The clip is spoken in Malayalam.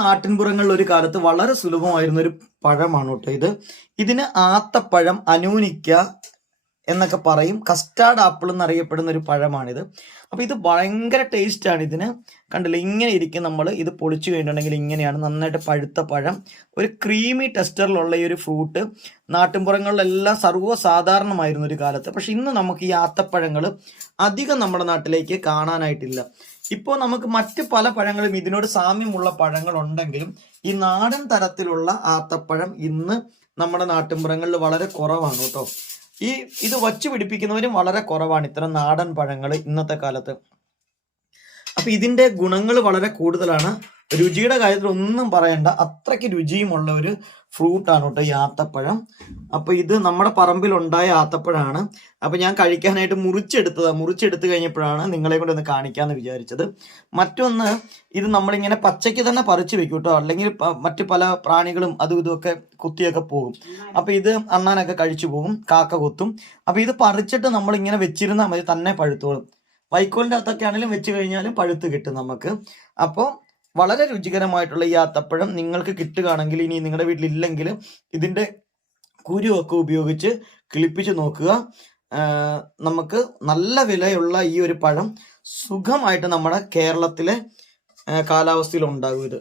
നാട്ടിൻപുറങ്ങളിൽ ഒരു കാലത്ത് വളരെ സുലഭമായിരുന്ന ഒരു പഴമാണ് കേട്ടോ ഇതിന് ആത്തപ്പഴം, അനൂനിക്ക എന്നൊക്കെ പറയും. കസ്റ്റാർഡ് ആപ്പിൾ എന്നറിയപ്പെടുന്ന ഒരു പഴമാണിത്. അപ്പോൾ ഇത് ഭയങ്കര ടേസ്റ്റാണ്. ഇതിന് കണ്ടില്ല, ഇങ്ങനെ ഇരിക്കും. നമ്മൾ ഇത് പൊളിച്ചു കഴിഞ്ഞിട്ടുണ്ടെങ്കിൽ ഇങ്ങനെയാണ് നന്നായിട്ട് പഴുത്ത പഴം. ഒരു ക്രീമി ടെക്സ്ചറിലുള്ള ഈ ഒരു ഫ്രൂട്ട് നാട്ടിൻപുറങ്ങളിലെല്ലാം സർവ്വസാധാരണമായിരുന്നു ഒരു കാലത്ത്. പക്ഷെ ഇന്ന് നമുക്ക് ഈ ആത്തപ്പഴങ്ങൾ അധികം നമ്മുടെ നാട്ടിലേക്ക് കാണാനായിട്ടില്ല. ഇപ്പോൾ നമുക്ക് മറ്റ് പല പഴങ്ങളും ഇതിനോട് സാമ്യമുള്ള പഴങ്ങൾ ഉണ്ടെങ്കിലും ഈ നാടൻ തരത്തിലുള്ള ആത്തപ്പഴം ഇന്ന് നമ്മുടെ നാട്ടിൻപുറങ്ങളിൽ വളരെ കുറവാണ് കേട്ടോ. ഇത് വച്ചു പിടിപ്പിക്കുന്നവരും വളരെ കുറവാണ് ഇത്തരം നാടൻ പഴങ്ങൾ ഇന്നത്തെ കാലത്ത്. അപ്പൊ ഇതിന്റെ ഗുണങ്ങൾ വളരെ കൂടുതലാണ്. രുചിയുടെ കാര്യത്തിൽ ഒന്നും പറയണ്ട, അത്രയ്ക്ക് രുചിയുമുള്ള ഒരു ഫ്രൂട്ടാണ് കേട്ടോ ഈ ആത്തപ്പഴം. അപ്പൊ ഇത് നമ്മുടെ പറമ്പിൽ ഉണ്ടായ ആത്തപ്പഴമാണ്. അപ്പൊ ഞാൻ കഴിക്കാനായിട്ട് മുറിച്ചെടുത്ത് കഴിഞ്ഞപ്പോഴാണ് നിങ്ങളെ കൊണ്ട് ഒന്ന് കാണിക്കാന്ന് വിചാരിച്ചത്. മറ്റൊന്ന്, ഇത് നമ്മളിങ്ങനെ പച്ചയ്ക്ക് തന്നെ പറിച്ചു വെക്കും കേട്ടോ, അല്ലെങ്കിൽ മറ്റു പല പ്രാണികളും അതും ഇതുമൊക്കെ കുത്തിയൊക്കെ പോകും. അപ്പൊ ഇത് അണ്ണാനൊക്കെ കഴിച്ചു പോകും, കാക്ക കൊത്തും. അപ്പൊ ഇത് പറിച്ചിട്ട് നമ്മളിങ്ങനെ വെച്ചിരുന്നാൽ മതി, തന്നെ പഴുത്തോളും. വൈക്കോലിൻ്റെ അകത്തൊക്കെ ആണെങ്കിലും വെച്ച് കഴിഞ്ഞാലും പഴുത്ത് കിട്ടും നമുക്ക്. അപ്പോൾ വളരെ രുചികരമായിട്ടുള്ള ഈ ആത്തപ്പഴം നിങ്ങൾക്ക് കിട്ടുകയാണെങ്കിൽ, ഇനി നിങ്ങളുടെ വീട്ടിലില്ലെങ്കിൽ ഇതിൻ്റെ കുരുവൊക്കെ ഉപയോഗിച്ച് കിളിപ്പിച്ച് നോക്കുക. നമുക്ക് നല്ല വിലയുള്ള ഈ ഒരു പഴം സുഖമായിട്ട് നമ്മുടെ കേരളത്തിലെ കാലാവസ്ഥയിൽ ഉണ്ടാകും ഇത്.